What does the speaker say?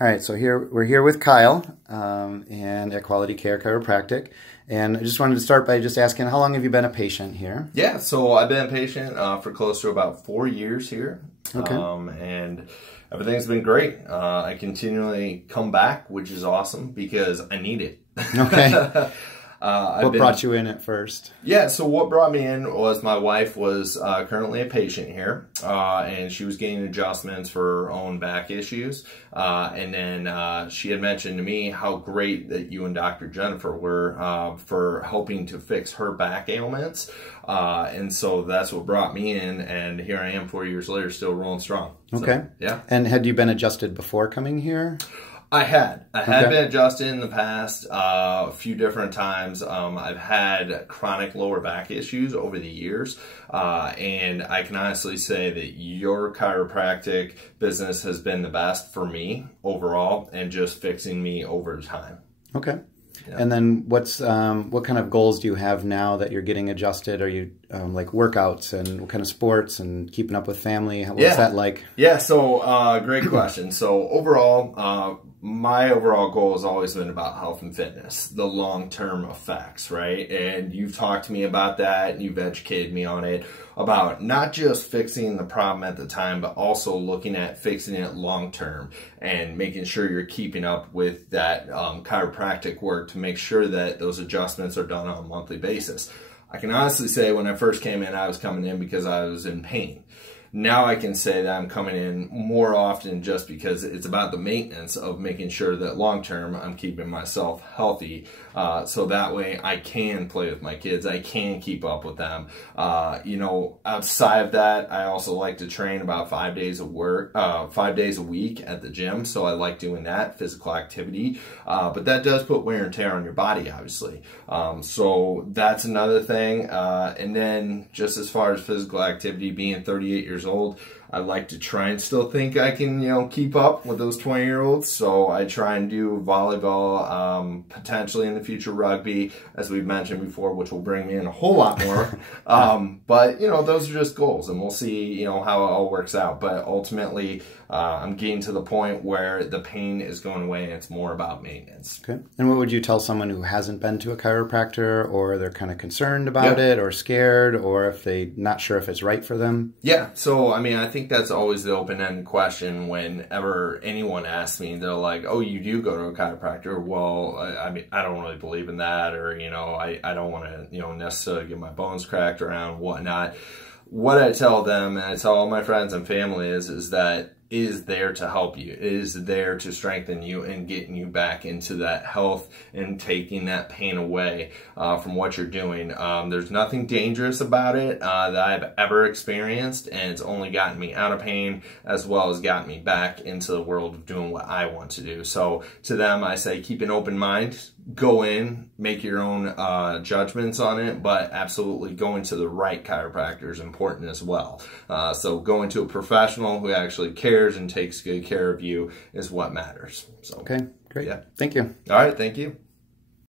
All right, so we're here with Kyle and at Quality Care Chiropractic. And I just wanted to start by just asking, how long have you been a patient here? Yeah, so I've been a patient for close to about 4 years here. Okay. And everything's been great. I continually come back, which is awesome because I need it. Okay. What brought you in at first? Yeah, so what brought me in was my wife was currently a patient here, and she was getting adjustments for her own back issues. And then she had mentioned to me how great that you and Dr. Jennifer were for helping to fix her back ailments. And so that's what brought me in, and here I am 4 years later, still rolling strong. Okay. So, yeah. And had you been adjusted before coming here? I had been adjusted in the past a few different times. I've had chronic lower back issues over the years, and I can honestly say that your chiropractic business has been the best for me overall, and just fixing me over time. Okay. Yeah. And then what kind of goals do you have now that you're getting adjusted? Are you like workouts, and what kind of sports, and keeping up with family? What's that like? Yeah, so great question. So overall, my overall goal has always been about health and fitness, the long-term effects, right? And you've talked to me about that, and you've educated me on it, about not just fixing the problem at the time, but also looking at fixing it long-term and making sure you're keeping up with that chiropractic work to make sure that those adjustments are done on a monthly basis. I can honestly say when I first came in, I was coming in because I was in pain. Now I can say that I'm coming in more often just because it's about the maintenance of making sure that long-term I'm keeping myself healthy, so that way I can play with my kids, I can keep up with them. You know, outside of that, I also like to train about 5 days a week at the gym, so I like doing that, physical activity, but that does put wear and tear on your body, obviously. So that's another thing, and then just as far as physical activity, being 38 years old, I like to try and still think I can, you know, keep up with those 20-year-olds. So I try and do volleyball, potentially in the future rugby, as we've mentioned before, which will bring me in a whole lot more. But, you know, those are just goals, and we'll see, you know, how it all works out. But ultimately, I'm getting to the point where the pain is going away, and it's more about maintenance. Okay. And what would you tell someone who hasn't been to a chiropractor, or they're kind of concerned about it, or scared, or if they're not sure if it's right for them? Yeah. So, I mean, I think that's always the open-ended question whenever anyone asks me. They're like, oh, you do go to a chiropractor? Well, I mean, I don't really believe in that, or, you know, I don't want to, you know, necessarily get my bones cracked around whatnot. What I tell them, and I tell all my friends and family, is that it is there to help you. It is there to strengthen you and getting you back into that health and taking that pain away from what you're doing. There's nothing dangerous about it that I've ever experienced, and it's only gotten me out of pain as well as gotten me back into the world of doing what I want to do. So to them, I say keep an open mind. Go in, make your own judgments on it, but absolutely going to the right chiropractor is important as well. So going to a professional who actually cares and takes good care of you is what matters. So, okay, great. Yeah. Thank you. All right, thank you.